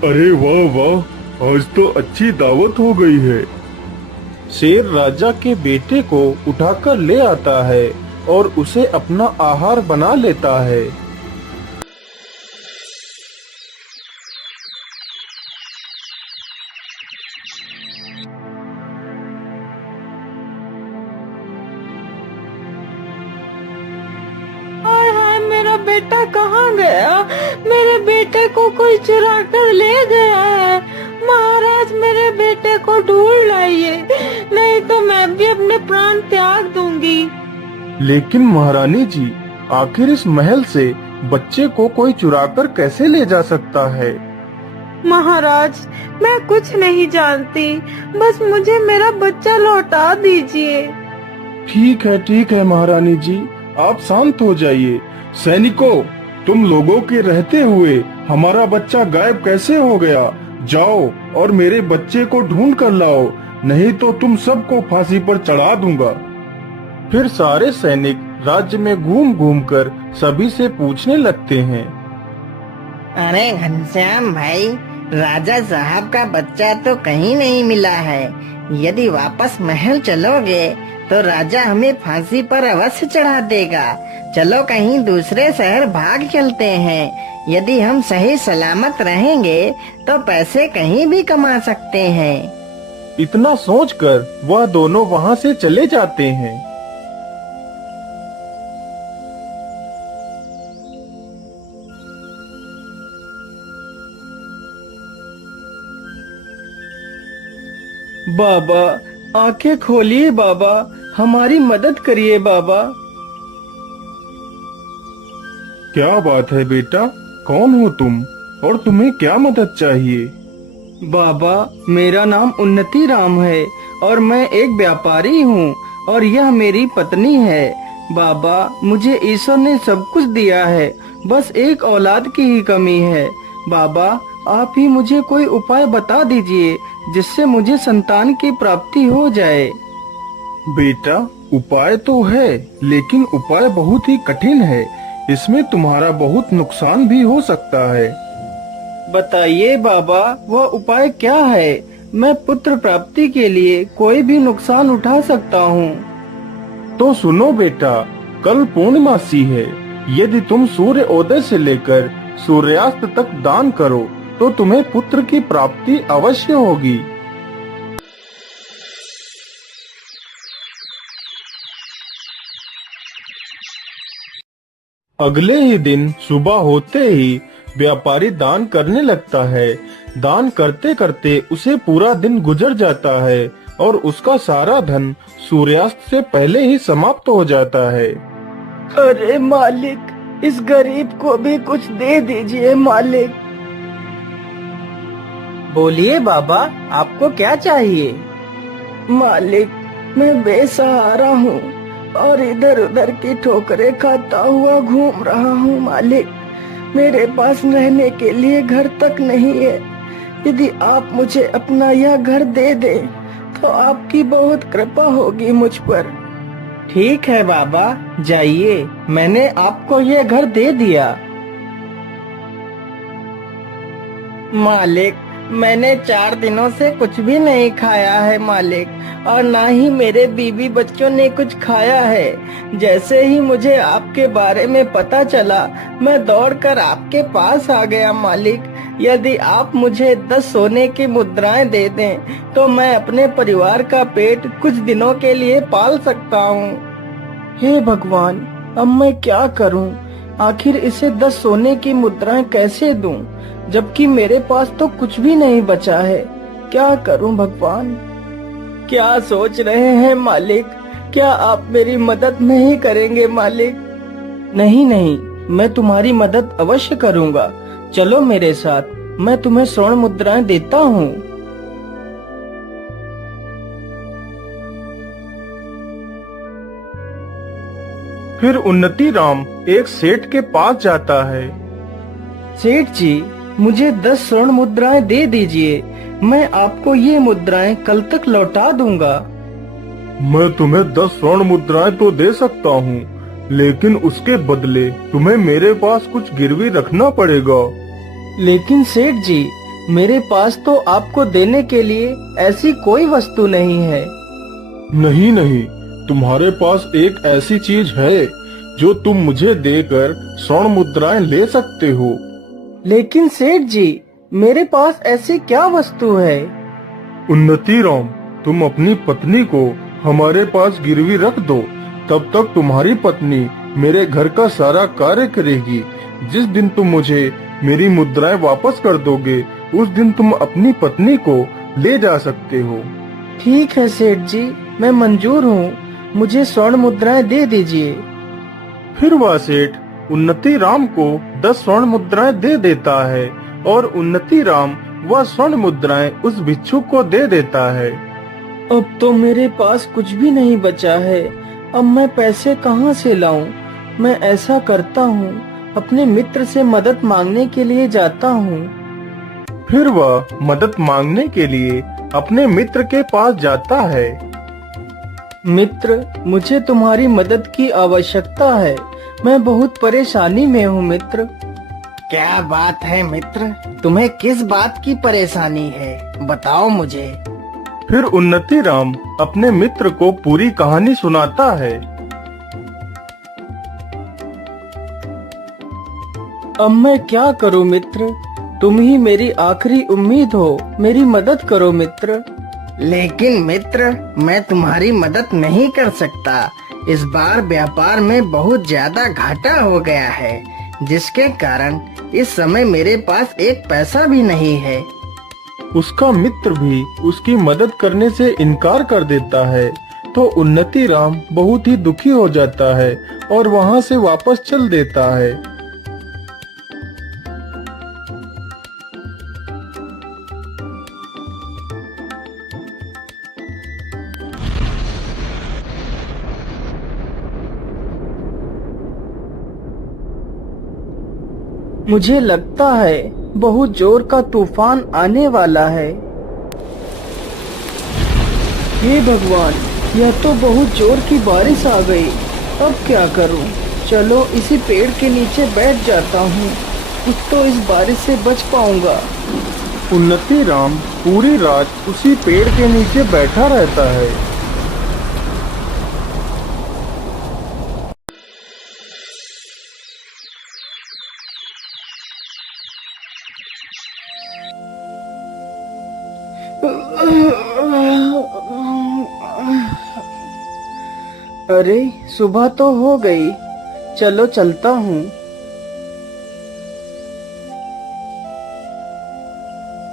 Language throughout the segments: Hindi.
अरे वाह वाह, आज तो अच्छी दावत हो गई है। शेर राजा के बेटे को उठाकर ले आता है और उसे अपना आहार बना लेता है। हाय हाय, मेरा बेटा कहाँ गया? मेरे बेटे को कोई चुरा कर ले गया है। महाराज, मेरे बेटे को ढूंढ लाइए, नहीं तो मैं भी अपने प्राण त्याग दूंगी। लेकिन महारानी जी, आखिर इस महल से बच्चे को कोई चुराकर कैसे ले जा सकता है? महाराज, मैं कुछ नहीं जानती, बस मुझे मेरा बच्चा लौटा दीजिए। ठीक है महारानी जी, आप शांत हो जाइए। सैनिकों, तुम लोगों के रहते हुए हमारा बच्चा गायब कैसे हो गया? जाओ और मेरे बच्चे को ढूंढ कर लाओ, नहीं तो तुम सबको फांसी पर चढ़ा दूंगा। फिर सारे सैनिक राज्य में घूम घूम कर सभी से पूछने लगते हैं। अरे घनश्याम भाई, राजा साहब का बच्चा तो कहीं नहीं मिला है। यदि वापस महल चलोगे तो राजा हमें फांसी पर अवश्य चढ़ा देगा। चलो कहीं दूसरे शहर भाग चलते हैं। यदि हम सही सलामत रहेंगे तो पैसे कहीं भी कमा सकते हैं। इतना सोचकर वह दोनों वहां से चले जाते हैं। बाबा, आंखें खोलिए बाबा, हमारी मदद करिए बाबा। क्या बात है बेटा, कौन हो तुम और तुम्हें क्या मदद चाहिए? बाबा, मेरा नाम उन्नति राम है और मैं एक व्यापारी हूँ और यह मेरी पत्नी है। बाबा, मुझे ईश्वर ने सब कुछ दिया है, बस एक औलाद की ही कमी है। बाबा, आप ही मुझे कोई उपाय बता दीजिए जिससे मुझे संतान की प्राप्ति हो जाए। बेटा, उपाय तो है, लेकिन उपाय बहुत ही कठिन है। इसमें तुम्हारा बहुत नुकसान भी हो सकता है। बताइए बाबा, वह उपाय क्या है? मैं पुत्र प्राप्ति के लिए कोई भी नुकसान उठा सकता हूँ। तो सुनो बेटा, कल पूर्णिमासी है। यदि तुम सूर्य उदय से लेकर सूर्यास्त तक दान करो तो तुम्हें पुत्र की प्राप्ति अवश्य होगी। अगले ही दिन सुबह होते ही व्यापारी दान करने लगता है। दान करते करते उसे पूरा दिन गुजर जाता है और उसका सारा धन सूर्यास्त से पहले ही समाप्त हो जाता है। अरे मालिक, इस गरीब को भी कुछ दे दीजिए मालिक। बोलिए बाबा, आपको क्या चाहिए? मालिक, मैं बेसहारा हूँ और इधर उधर की ठोकरें खाता हुआ घूम रहा हूँ मालिक। मेरे पास रहने के लिए घर तक नहीं है। यदि आप मुझे अपना यह घर दे दें तो आपकी बहुत कृपा होगी मुझ पर। ठीक है बाबा, जाइए, मैंने आपको यह घर दे दिया। मालिक, मैंने 4 दिनों से कुछ भी नहीं खाया है मालिक, और ना ही मेरे बीवी बच्चों ने कुछ खाया है। जैसे ही मुझे आपके बारे में पता चला, मैं दौड़कर आपके पास आ गया मालिक। यदि आप मुझे 10 सोने की मुद्राएं दे दें तो मैं अपने परिवार का पेट कुछ दिनों के लिए पाल सकता हूँ। हे भगवान, अब मैं क्या करूँ? आखिर इसे 10 सोने की मुद्राएं कैसे दूं, जबकि मेरे पास तो कुछ भी नहीं बचा है। क्या करूं भगवान? क्या सोच रहे हैं मालिक? क्या आप मेरी मदद नहीं करेंगे मालिक? नहीं नहीं, मैं तुम्हारी मदद अवश्य करूंगा। चलो मेरे साथ, मैं तुम्हें स्वर्ण मुद्राएं देता हूँ। फिर उन्नति राम एक सेठ के पास जाता है। सेठ जी, मुझे 10 स्वर्ण मुद्राएं दे दीजिए। मैं आपको ये मुद्राएं कल तक लौटा दूंगा। मैं तुम्हें 10 स्वर्ण मुद्राएं तो दे सकता हूँ, लेकिन उसके बदले तुम्हें मेरे पास कुछ गिरवी रखना पड़ेगा। लेकिन सेठ जी, मेरे पास तो आपको देने के लिए ऐसी कोई वस्तु नहीं है। नहीं नहीं, तुम्हारे पास एक ऐसी चीज है जो तुम मुझे देकर स्वर्ण मुद्राएं ले सकते हो। लेकिन सेठ जी, मेरे पास ऐसी क्या वस्तु है? उन्नति राम, तुम अपनी पत्नी को हमारे पास गिरवी रख दो, तब तक तुम्हारी पत्नी मेरे घर का सारा कार्य करेगी। जिस दिन तुम मुझे मेरी मुद्राएं वापस कर दोगे, उस दिन तुम अपनी पत्नी को ले जा सकते हो। ठीक है सेठ जी, मैं मंजूर हूँ, मुझे स्वर्ण मुद्राएं दे दीजिए। फिर वह सेठ उन्नति राम को 10 स्वर्ण मुद्राएं दे देता है और उन्नति राम वह स्वर्ण मुद्राएं उस भिक्षुक को दे देता है। अब तो मेरे पास कुछ भी नहीं बचा है, अब मैं पैसे कहाँ से लाऊं? मैं ऐसा करता हूँ, अपने मित्र से मदद मांगने के लिए जाता हूँ। फिर वह मदद मांगने के लिए अपने मित्र के पास जाता है। मित्र, मुझे तुम्हारी मदद की आवश्यकता है, मैं बहुत परेशानी में हूँ मित्र। क्या बात है मित्र, तुम्हें किस बात की परेशानी है, बताओ मुझे। फिर उन्नति राम अपने मित्र को पूरी कहानी सुनाता है। अब मैं क्या करूं मित्र, तुम ही मेरी आखिरी उम्मीद हो, मेरी मदद करो मित्र। लेकिन मित्र, मैं तुम्हारी मदद नहीं कर सकता। इस बार व्यापार में बहुत ज्यादा घाटा हो गया है, जिसके कारण इस समय मेरे पास एक पैसा भी नहीं है। उसका मित्र भी उसकी मदद करने से इनकार कर देता है, तो उन्नति राम बहुत ही दुखी हो जाता है और वहाँ से वापस चल देता है। मुझे लगता है बहुत जोर का तूफान आने वाला है। हे भगवान, यह तो बहुत जोर की बारिश आ गई। अब क्या करूं? चलो इसी पेड़ के नीचे बैठ जाता हूं, कुछ तो इस बारिश से बच पाऊंगा। उन्नति राम पूरी रात उसी पेड़ के नीचे बैठा रहता है। अरे सुबह तो हो गई, चलो चलता हूँ।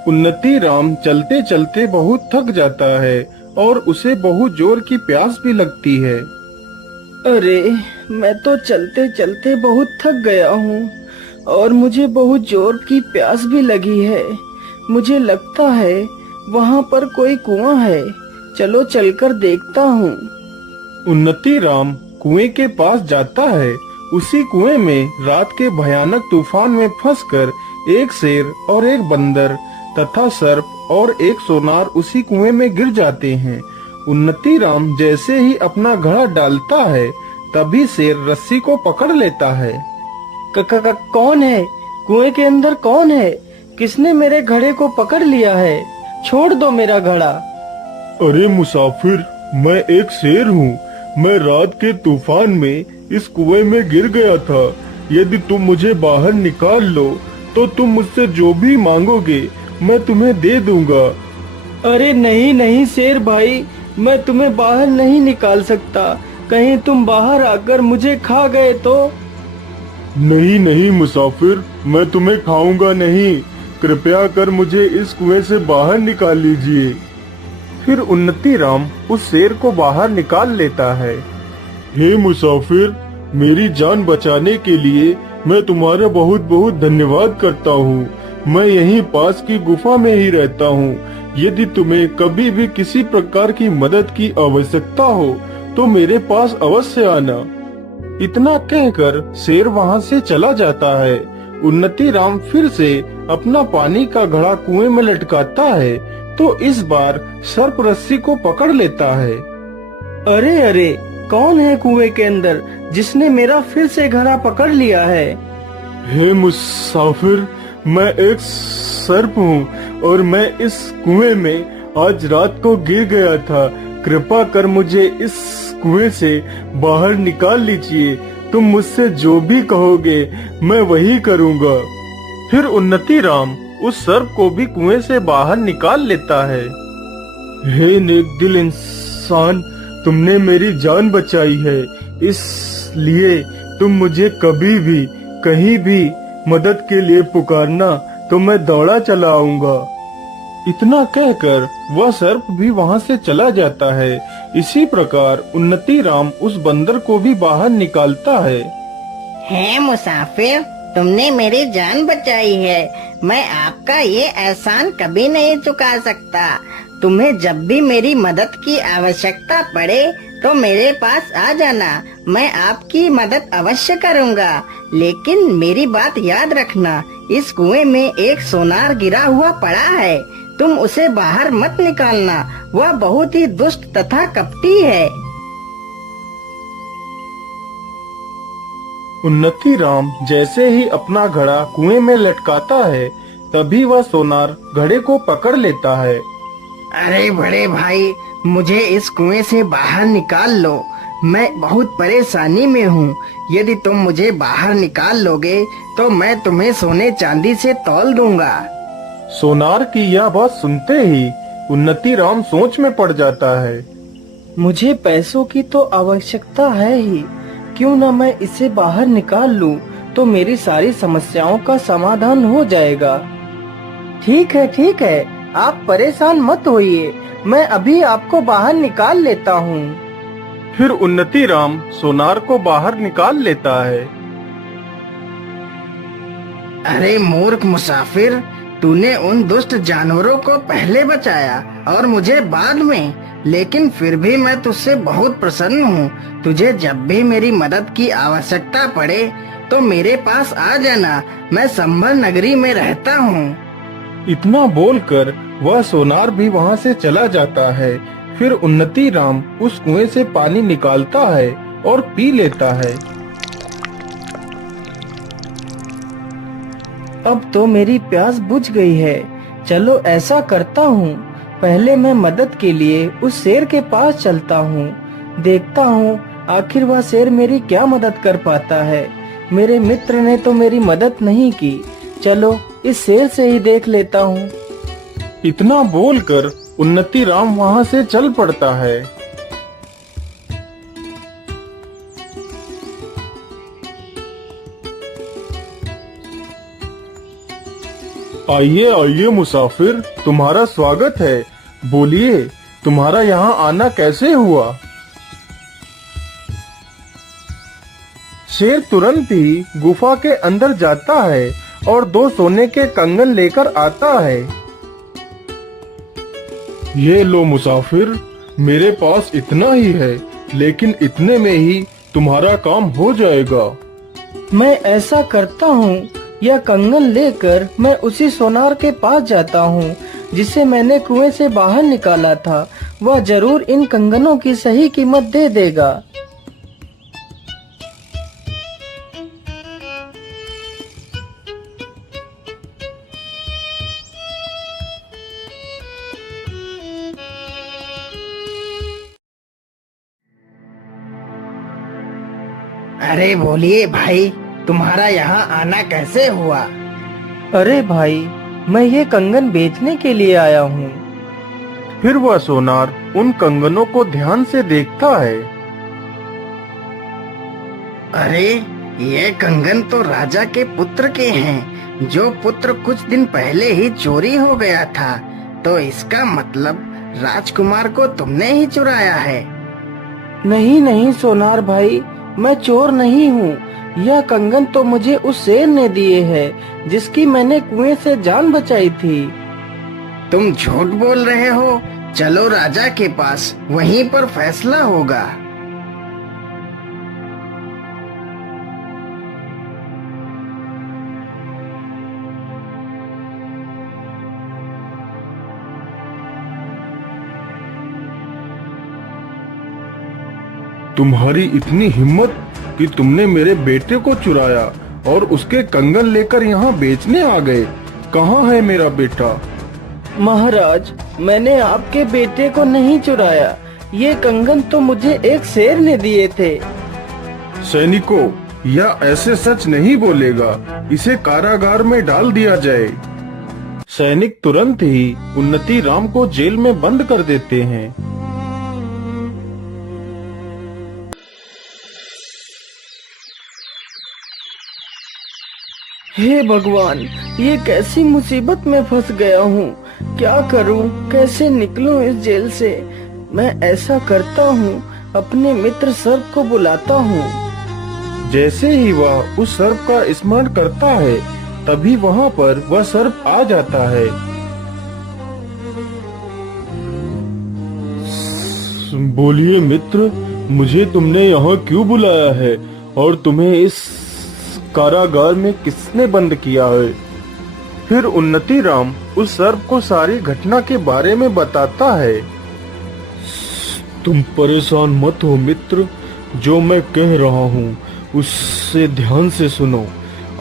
उन्नति राम चलते चलते बहुत थक जाता है और उसे बहुत जोर की प्यास भी लगती है। अरे मैं तो चलते चलते बहुत थक गया हूँ और मुझे बहुत जोर की प्यास भी लगी है। मुझे लगता है वहाँ पर कोई कुआं है, चलो चलकर देखता हूँ। उन्नति राम कुएं के पास जाता है। उसी कुएं में रात के भयानक तूफान में फंसकर एक शेर और एक बंदर तथा सर्प और एक सोनार उसी कुएं में गिर जाते हैं। उन्नति राम जैसे ही अपना घड़ा डालता है, तभी शेर रस्सी को पकड़ लेता है। कौन है? कुएं के अंदर कौन है? किसने मेरे घड़े को पकड़ लिया है? छोड़ दो मेरा घड़ा। अरे मुसाफिर, मैं एक शेर हूँ। मैं रात के तूफान में इस कुएं में गिर गया था। यदि तुम मुझे बाहर निकाल लो तो तुम मुझसे जो भी मांगोगे मैं तुम्हें दे दूंगा। अरे नहीं नहीं शेर भाई, मैं तुम्हें बाहर नहीं निकाल सकता। कहीं तुम बाहर आकर मुझे खा गए तो? नहीं नहीं मुसाफिर, मैं तुम्हें खाऊंगा नहीं। कृपया कर मुझे इस कुएं से बाहर निकाल लीजिए। फिर उन्नति राम उस शेर को बाहर निकाल लेता है। हे मुसाफिर, मेरी जान बचाने के लिए मैं तुम्हारा बहुत बहुत धन्यवाद करता हूँ। मैं यहीं पास की गुफा में ही रहता हूँ। यदि तुम्हें कभी भी किसी प्रकार की मदद की आवश्यकता हो तो मेरे पास अवश्य आना। इतना कहकर शेर वहाँ से चला जाता है। उन्नति राम फिर से अपना पानी का घड़ा कुएं में लटकाता है तो इस बार सर्प रस्सी को पकड़ लेता है। अरे अरे, कौन है कुएं के अंदर जिसने मेरा फिर से घड़ा पकड़ लिया है? हे मुसाफिर, मैं एक सर्प हूँ और मैं इस कुएं में आज रात को गिर गया था। कृपा कर मुझे इस कुएं से बाहर निकाल लीजिए। तुम मुझसे जो भी कहोगे मैं वही करूँगा। फिर उन्नति राम उस सर्प को भी कुएं से बाहर निकाल लेता है। हे नेक दिल इंसान, तुमने मेरी जान बचाई है, इसलिए तुम मुझे कभी भी कहीं भी मदद के लिए पुकारना तो मैं दौड़ा चला आऊंगा। इतना कहकर वह सर्प भी वहां से चला जाता है। इसी प्रकार उन्नति राम उस बंदर को भी बाहर निकालता है। मुसाफिर, तुमने मेरी जान बचाई है। मैं आपका ये एहसान कभी नहीं चुका सकता। तुम्हें जब भी मेरी मदद की आवश्यकता पड़े तो मेरे पास आ जाना, मैं आपकी मदद अवश्य करूंगा। लेकिन मेरी बात याद रखना, इस कुएं में एक सोनार गिरा हुआ पड़ा है, तुम उसे बाहर मत निकालना, वह बहुत ही दुष्ट तथा कपटी है। उन्नति राम जैसे ही अपना घड़ा कुएं में लटकाता है तभी वह सोनार घड़े को पकड़ लेता है। अरे बड़े भाई, मुझे इस कुएं से बाहर निकाल लो, मैं बहुत परेशानी में हूँ। यदि तुम मुझे बाहर निकाल लोगे तो मैं तुम्हें सोने चांदी से तौल दूंगा। सोनार की यह बात सुनते ही उन्नति राम सोच में पड़ जाता है। मुझे पैसों की तो आवश्यकता है ही, क्यों न मैं इसे बाहर निकाल लूं, तो मेरी सारी समस्याओं का समाधान हो जाएगा। ठीक है, आप परेशान मत होइए, मैं अभी आपको बाहर निकाल लेता हूँ। फिर उन्नति राम सोनार को बाहर निकाल लेता है। अरे मूर्ख मुसाफिर, तूने उन दुष्ट जानवरों को पहले बचाया और मुझे बाद में, लेकिन फिर भी मैं तुझसे बहुत प्रसन्न हूँ। तुझे जब भी मेरी मदद की आवश्यकता पड़े तो मेरे पास आ जाना, मैं संभल नगरी में रहता हूँ। इतना बोलकर वह सोनार भी वहां से चला जाता है। फिर उन्नति राम उस कुएं से पानी निकालता है और पी लेता है। अब तो मेरी प्यास बुझ गई है। चलो ऐसा करता हूँ, पहले मैं मदद के लिए उस शेर के पास चलता हूँ, देखता हूँ आखिर वह शेर मेरी क्या मदद कर पाता है। मेरे मित्र ने तो मेरी मदद नहीं की, चलो इस शेर से ही देख लेता हूँ। इतना बोलकर उन्नति राम वहां से चल पड़ता है। आइए आइए मुसाफिर, तुम्हारा स्वागत है। बोलिए, तुम्हारा यहाँ आना कैसे हुआ? शेर तुरंत ही गुफा के अंदर जाता है और 2 सोने के कंगन लेकर आता है। ये लो मुसाफिर, मेरे पास इतना ही है, लेकिन इतने में ही तुम्हारा काम हो जाएगा। मैं ऐसा करता हूँ, यह कंगन लेकर मैं उसी सोनार के पास जाता हूँ जिसे मैंने कुएं से बाहर निकाला था। वह जरूर इन कंगनों की सही कीमत दे देगा। अरे बोलिए भाई, तुम्हारा यहाँ आना कैसे हुआ? अरे भाई, मैं ये कंगन बेचने के लिए आया हूँ। फिर वह सोनार उन कंगनों को ध्यान से देखता है। अरे ये कंगन तो राजा के पुत्र के हैं, जो पुत्र कुछ दिन पहले ही चोरी हो गया था। तो इसका मतलब राजकुमार को तुमने ही चुराया है। नहीं सोनार भाई, मैं चोर नहीं हूँ। यह कंगन तो मुझे उस शेर ने दिए हैं जिसकी मैंने कुएं से जान बचाई थी। तुम झूठ बोल रहे हो। चलो राजा के पास, वहीं पर फैसला होगा। तुम्हारी इतनी हिम्मत कि तुमने मेरे बेटे को चुराया और उसके कंगन लेकर यहाँ बेचने आ गए। कहाँ है मेरा बेटा? महाराज, मैंने आपके बेटे को नहीं चुराया। ये कंगन तो मुझे एक शेर ने दिए थे। सैनिकों, यह ऐसे सच नहीं बोलेगा। इसे कारागार में डाल दिया जाए। सैनिक तुरंत ही उन्नति राम को जेल में बंद कर देते हैं। हे भगवान, ये कैसी मुसीबत में फंस गया हूँ। क्या करूँ, कैसे निकलूँ इस जेल से। मैं ऐसा करता हूँ, अपने मित्र सर्प को बुलाता हूँ। जैसे ही वह उस सर्प का स्मरण करता है, तभी वहाँ पर वह सर्प आ जाता है। बोलिए मित्र, मुझे तुमने यहाँ क्यों बुलाया है और तुम्हें इस कारागार में किसने बंद किया है? फिर उन्नति राम उस सर्प को सारी घटना के बारे में बताता है। तुम परेशान मत हो मित्र, जो मैं कह रहा हूँ उससे ध्यान से सुनो।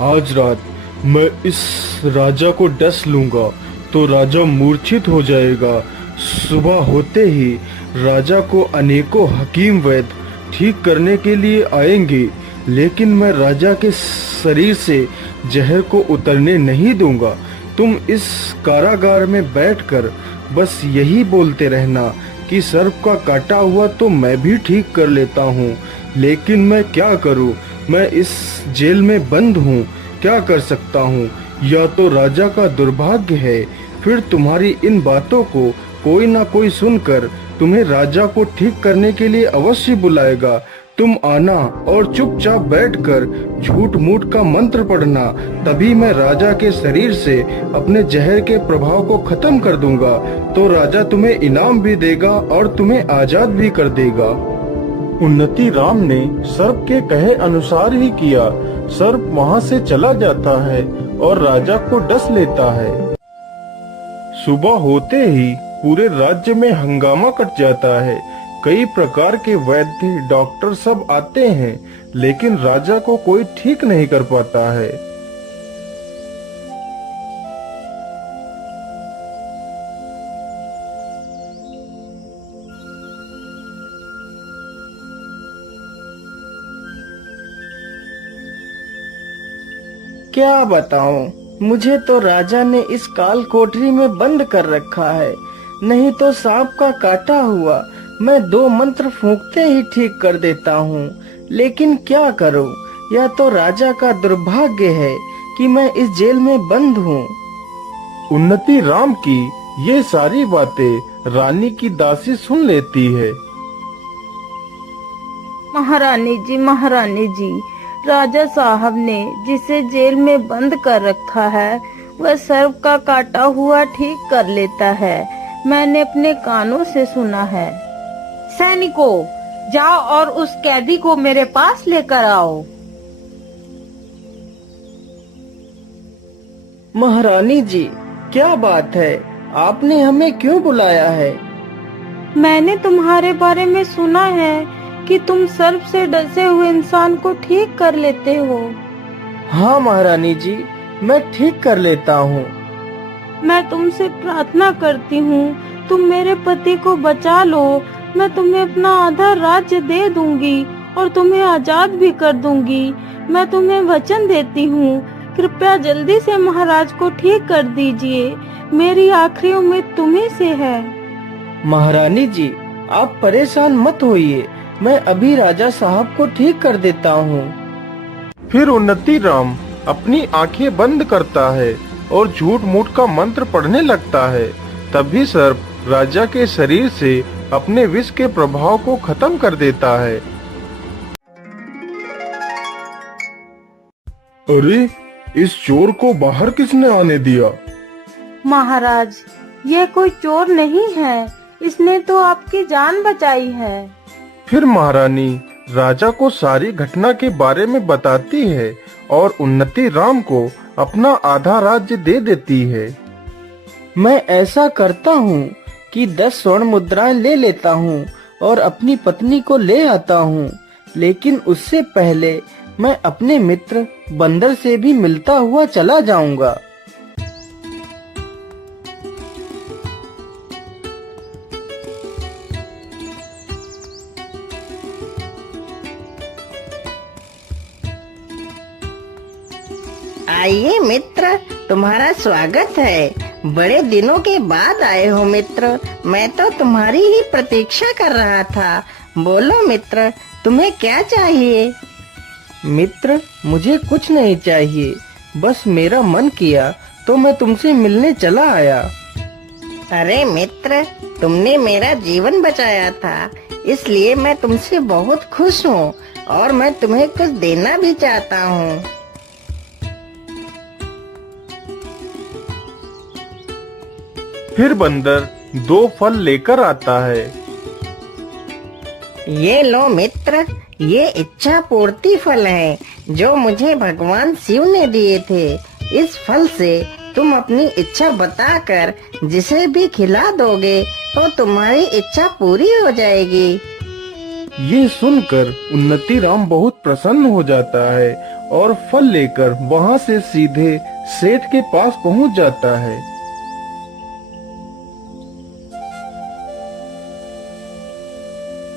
आज रात मैं इस राजा को डस लूंगा तो राजा मूर्छित हो जाएगा। सुबह होते ही राजा को अनेकों हकीम वैद्य ठीक करने के लिए आएंगे, लेकिन मैं राजा के शरीर से जहर को उतरने नहीं दूंगा। तुम इस कारागार में बैठकर बस यही बोलते रहना कि सर्प का काटा हुआ तो मैं भी ठीक कर लेता हूँ, लेकिन मैं क्या करूँ? मैं इस जेल में बंद हूँ, क्या कर सकता हूँ? या तो राजा का दुर्भाग्य है, फिर तुम्हारी इन बातों को कोई ना कोई सुनकर तुम्हें राजा को ठीक करने के लिए अवश्य बुलाएगा। तुम आना और चुपचाप बैठकर झूठ मूठ का मंत्र पढ़ना, तभी मैं राजा के शरीर से अपने जहर के प्रभाव को खत्म कर दूंगा। तो राजा तुम्हें इनाम भी देगा और तुम्हें आजाद भी कर देगा। उन्नति राम ने सर्प के कहे अनुसार ही किया। सर्प वहाँ से चला जाता है और राजा को डस लेता है। सुबह होते ही पूरे राज्य में हंगामा कट जाता है। कई प्रकार के वैद्य डॉक्टर सब आते हैं, लेकिन राजा को कोई ठीक नहीं कर पाता है। क्या बताऊं, मुझे तो राजा ने इस काल कोठरी में बंद कर रखा है। नहीं तो सांप का काटा हुआ मैं 2 मंत्र फूंकते ही ठीक कर देता हूँ, लेकिन क्या करूँ? यह तो राजा का दुर्भाग्य है कि मैं इस जेल में बंद हूँ। उन्नति राम की ये सारी बातें रानी की दासी सुन लेती है। महारानी जी, राजा साहब ने जिसे जेल में बंद कर रखा है, वह सर्प का काटा हुआ ठीक कर लेता है। मैंने अपने कानों से सुना है। सैनिकों, जाओ और उस कैदी को मेरे पास लेकर आओ। महारानी जी, क्या बात है? आपने हमें क्यों बुलाया है? मैंने तुम्हारे बारे में सुना है कि तुम सर्प से डसे हुए इंसान को ठीक कर लेते हो। हाँ महारानी जी, मैं ठीक कर लेता हूँ। मैं तुमसे प्रार्थना करती हूँ, तुम मेरे पति को बचा लो। मैं तुम्हें अपना आधा राज्य दे दूंगी और तुम्हें आजाद भी कर दूंगी। मैं तुम्हें वचन देती हूँ, कृपया जल्दी से महाराज को ठीक कर दीजिए। मेरी आखिरी उम्मीद तुम्ही से है। महारानी जी, आप परेशान मत होइए, मैं अभी राजा साहब को ठीक कर देता हूँ। फिर उन्नति राम अपनी आंखें बंद करता है और झूठ मूठ का मंत्र पढ़ने लगता है। तभी सर्प राजा के शरीर से अपने विष के प्रभाव को खत्म कर देता है। अरे, इस चोर को बाहर किसने आने दिया? महाराज, यह कोई चोर नहीं है, इसने तो आपकी जान बचाई है। फिर महारानी राजा को सारी घटना के बारे में बताती है और उन्नति राम को अपना आधा राज्य दे देती है। मैं ऐसा करता हूँ कि 10 स्वर्ण मुद्राएं ले लेता हूँ और अपनी पत्नी को ले आता हूँ, लेकिन उससे पहले मैं अपने मित्र बंदर से भी मिलता हुआ चला जाऊंगा। आइए मित्र, तुम्हारा स्वागत है। बड़े दिनों के बाद आए हो मित्र। मैं तो तुम्हारी ही प्रतीक्षा कर रहा था। बोलो मित्र, तुम्हें क्या चाहिए? मित्र, मुझे कुछ नहीं चाहिए, बस मेरा मन किया तो मैं तुमसे मिलने चला आया। अरे मित्र, तुमने मेरा जीवन बचाया था, इसलिए मैं तुमसे बहुत खुश हूँ और मैं तुम्हें कुछ देना भी चाहता हूँ। फिर बंदर 2 फल लेकर आता है। ये लो मित्र, ये इच्छा पूर्ति फल है जो मुझे भगवान शिव ने दिए थे। इस फल से तुम अपनी इच्छा बताकर जिसे भी खिला दोगे तो तुम्हारी इच्छा पूरी हो जाएगी। ये सुनकर उन्नति राम बहुत प्रसन्न हो जाता है और फल लेकर वहाँ से सीधे सेठ के पास पहुँच जाता है।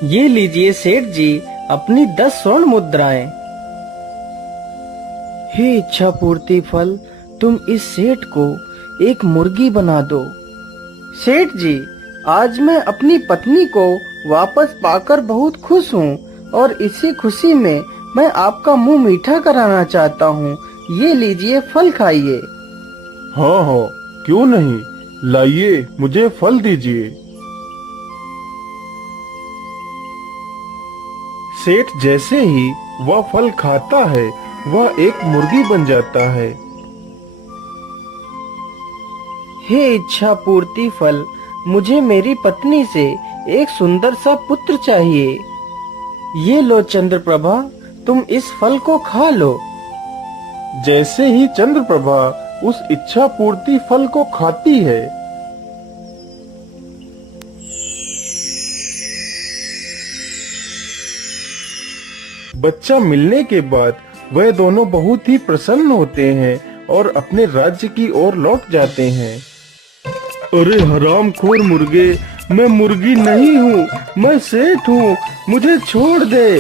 ये लीजिए सेठ जी, अपनी 10 स्वर्ण मुद्राएं। हे इच्छा पूर्ति फल, तुम इस सेठ को एक मुर्गी बना दो। सेठ जी, आज मैं अपनी पत्नी को वापस पाकर बहुत खुश हूँ और इसी खुशी में मैं आपका मुंह मीठा कराना चाहता हूँ। ये लीजिए, फल खाइए। हाँ हाँ, क्यों नहीं, लाइए, मुझे फल दीजिए। सेठ जैसे ही वह फल खाता है, वह एक मुर्गी बन जाता है। हे इच्छा पूर्ति फल, मुझे मेरी पत्नी से एक सुंदर सा पुत्र चाहिए। ये लो चंद्रप्रभा, तुम इस फल को खा लो। जैसे ही चंद्रप्रभा उस इच्छा पूर्ति फल को खाती है, बच्चा मिलने के बाद वह दोनों बहुत ही प्रसन्न होते हैं और अपने राज्य की ओर लौट जाते हैं। अरे हरामखोर मुर्गे, मैं मुर्गी नहीं हूँ, मैं सेठ हूँ, मुझे छोड़ दे।